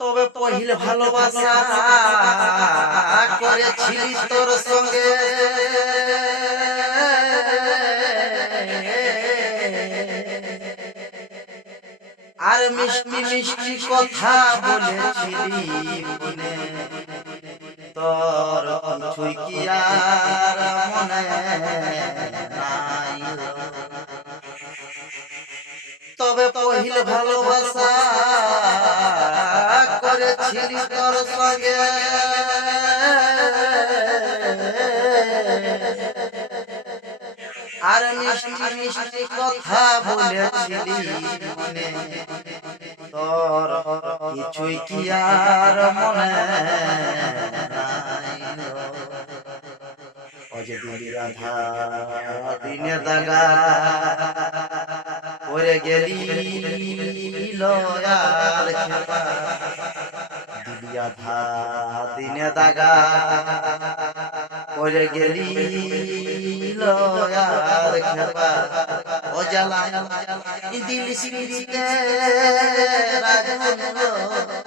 তবে পহিল ভালোবাসা করেছিলি তোর সঙ্গে আর মিষ্টি মিষ্টি কথা বলেছিলি মনে তোর কিছুই কি আর মনে নাই তবে পহিল ভালোবাসা করেছিলি তোর সঙ্গে আর মিষ্টি মিষ্টি কথা বলেছিলি মনে তোর কিছুই কি আর মনে নাই অজে দিলি রাধা দিনে দাগা ওরে গেলি লয়ার খেপা দিলি আধা দিনে দাগা ওরে গেলি লয়ার খেপা ও জ্বালা দিলি সিঁড়িতে রাগুন